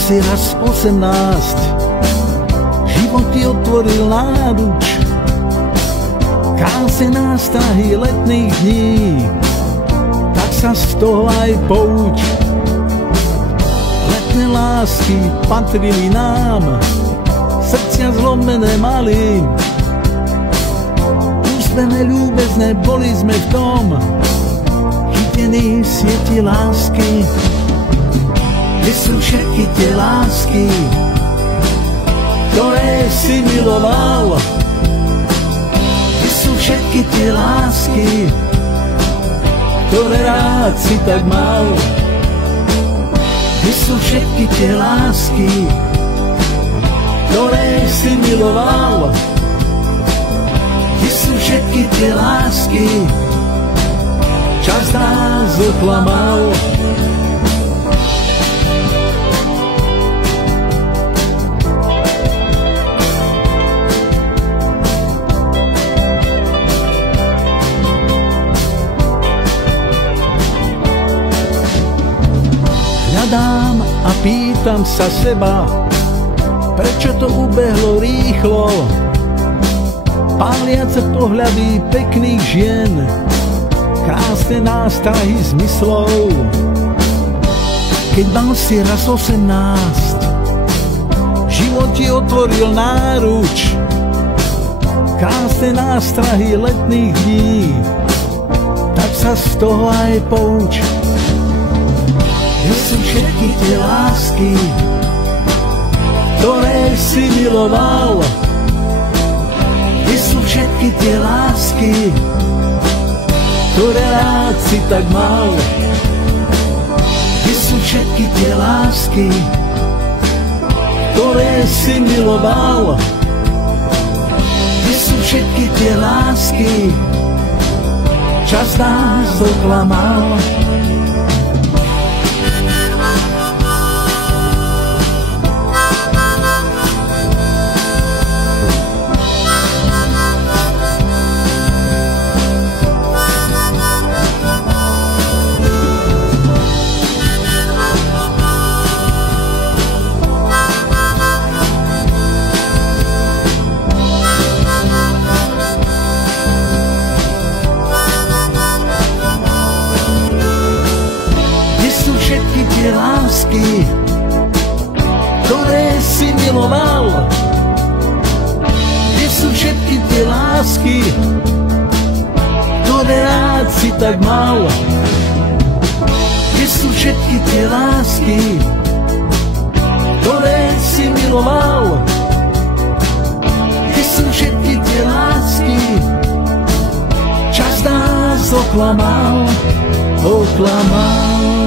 si raz 18, život ti otvoril náruč, krásne nástrahy letných dní, tak sa z toho aj pouč. Letné lásky patrili nám, srdcia zlomené mali, úsmevné ľúbezné boli sme v tom, chytení v sieti lásky. Kde sú všetky tie lásky, ktoré si miloval? Kde sú všetky tie lásky, ktoré rád si tak mal? Kde sú všetky tie lásky, ktoré si miloval? Kde sú všetky tie lásky, čas nás oklamal? Hľadám a pýtam sa seba, prečo to ubehlo rýchlo? Páliace pohľady pekných žien, krásne nástrahy zmyslov. Keď mal si raz 18, život ti otvoril náruč, krásne nástrahy letných dní, tak sa z toho aj pouč. Kde sú všetky tie lásky, ktoré si miloval? Kde sú všetky tie lásky, ktoré rád si tak mal? Kde sú všetky tie lásky, ktoré si miloval? Kde sú všetky tie lásky, čas nás oklamal? Všetky tie lásky, ktoré si miloval? Kde sú všetky tie lásky, ktoré rád si tak mal? Kde sú všetky tie lásky, ktoré si miloval? Kde sú všetky tie lásky, čas nás oklamal, oklamal?